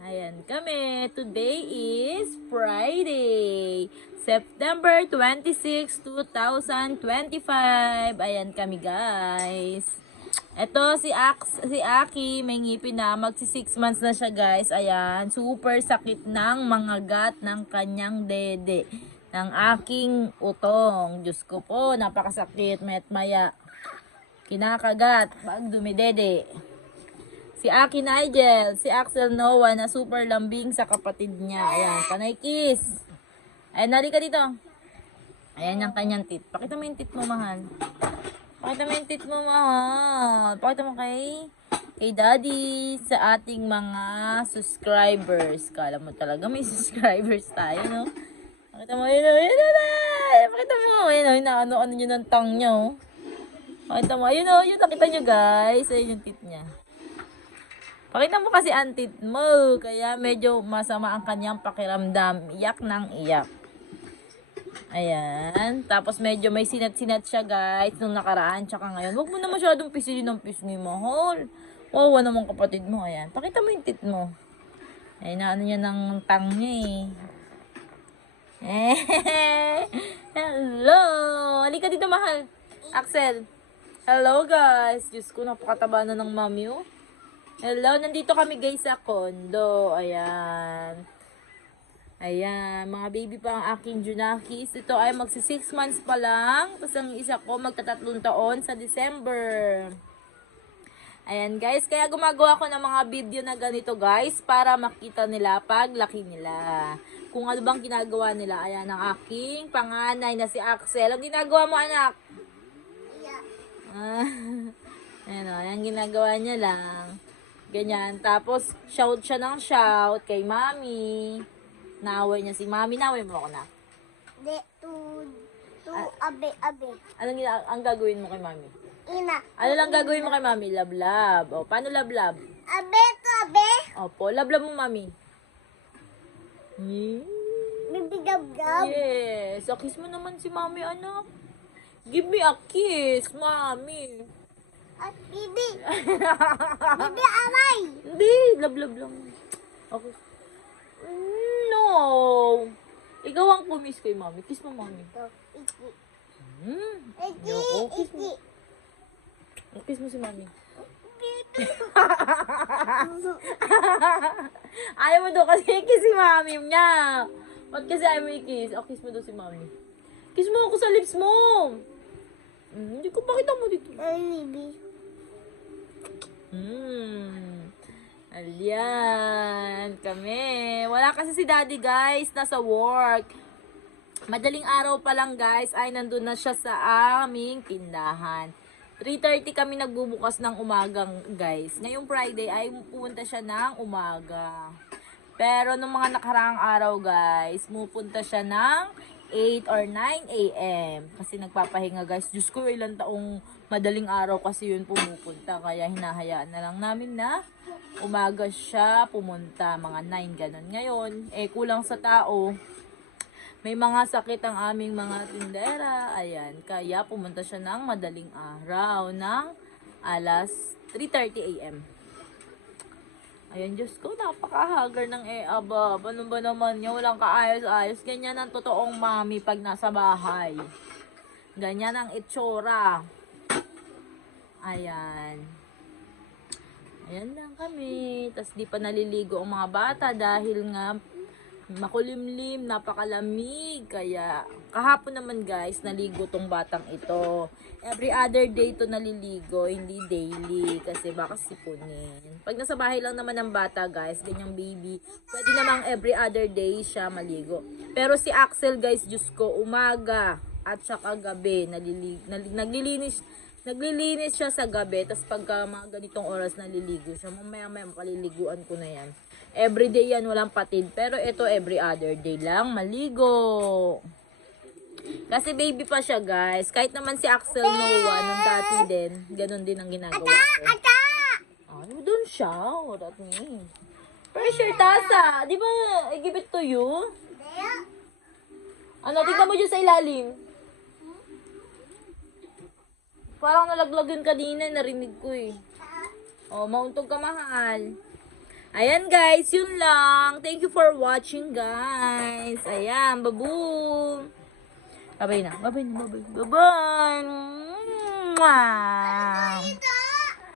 Ayan kami. Today is Friday, September 26, 2025. Ayan kami guys. Ito si Aki, may ngipin na. Magsi 6 months na siya guys. Ayan, super sakit ng mga gat ng kanyang dede. Ng aking utong. Diyos ko po, napakasakit. Mayat maya. Kinakagat pag dumidede. Si Aki Nigel, si Axel Noah na super lambing sa kapatid niya. Ayan, panay kiss. Ayan, nari ka dito. Ayan yung kanyang tit. Pakita mo yung tit mo, mahal. Pakita mo yung tit mo, mahal. Pakita mo kay Daddy sa ating mga subscribers. Kala mo talaga may subscribers tayo, no? Pakita mo, yun, yun, yun, pakita mo, yun, ano nyo ng tang nyo. Pakita mo, yun, yun, nakita nyo guys. Ayun yung tit niya. Pakita mo kasi ang tit mo, kaya medyo masama ang kanyang pakiramdam. Iyak ng iyak. Ayan. Tapos medyo may sinat-sinat siya guys nung nakaraan tsaka ngayon. Huwag mo na masyadong pisilin ng pisngi, mahal. Wawa naman kapatid mo. Ayan. Pakita mo yung tit mo. Ay, naano niya ng tang niya eh. Hello! Halika dito, mahal. Axel. Hello guys. Diyos ko, napakataba na ng mami oh. Hello, nandito kami guys sa condo. Ayan. Ayan, mga baby pa ang aking Junakis. Ito ay magsi 6 months pa lang. Tapos ang isa ko magta3 taon sa December. Ayan guys, kaya gumagawa ko ng mga video na ganito guys para makita nila pag laki nila. Kung ano bang ginagawa nila. Ayan ang aking panganay na si Axel. Ang ginagawa mo anak? Ayan o, ayan ginagawa niya lang. Ganyan. Tapos, shout siya ng shout kay mami. Naaway niya si mami. Naaway mo ako na. Abe. Ang gagawin mo kay mami? Ina. Ano lang gagawin mo kay mami? Lablab. O, paano lablab? Abe to abe. Opo, lablab mo mami. Bibigab-gab. Yes. O, kiss mo naman si mami, anak. Give me a kiss, mami. At bibi. Bibi aray. Hindi, lablab lang. Okay. No. Ikaw ang kumiss kay mami. Kiss mo mami. To, iki. Yo, kiss mo. Kiss mo si mami. Ayaw mo daw kasi kiss si mami niya. Ba't kasi ayaw mo i-kiss? O, kiss mo daw si mami. Kiss mo ako sa lips mo. Hindi ko pakita mo dito. Ay, bibi. Alyan, kami. Wala kasi si daddy guys, nasa work. Madaling araw pa lang guys, ay nandun na siya sa aming tindahan. 3:30 kami nagbubukas ng umagang guys. Ngayong Friday ay pupunta siya ng umaga. Pero nung mga nakaraang araw guys, pupunta siya ng 8 or 9 a.m. Kasi nagpapahinga guys. Diyos ko, ilang taong madaling araw kasi yun pumupunta. Kaya hinahayaan na lang namin na umaga siya pumunta. Mga 9 ganun. Ngayon, kulang sa tao. May mga sakit ang aming mga tindera. Ayan. Kaya pumunta siya ng madaling araw ng alas 3:30 a.m. Ayan, Diyos ko, napakahagar ng eabab. Ano ba naman niya? Walang kaayos-ayos. Ganyan ang totoong mami pag nasa bahay. Ganyan ang itsura. Ayan. Ayan lang kami. Tapos di pa naliligo ang mga bata dahil nga makulimlim, napakalamig. Kaya kahapon naman guys, naligo tong batang ito. Every other day to naliligo, hindi daily. Kasi baka sipunin. Pag nasa bahay lang naman ng bata guys, ganyang baby, pwede namang every other day siya maligo. Pero si Axel guys, Diyos ko, umaga at saka gabi, naglilinis siya sa gabi. Tapos pagka mga ganitong oras naliligo siya, mamaya makaliliguan ko na yan. Everyday yan, walang patid. Pero ito every other day lang maligo. Kasi baby pa siya guys. Kahit naman si Axel Noah nung dati din, ganun din ang ginagawa ko. Ano dun siya? What that mean? Pressure tasa. Di ba, I give it to you? Ano, tignan mo dyan sa ilalim. Parang nalaglagan kanina, narinig ko eh. Oh, mauntog ka mahal. Ayan guys, yun lang. Thank you for watching guys. Ayan, babu. Babay na. Babay na, babay. Babay. Mwah.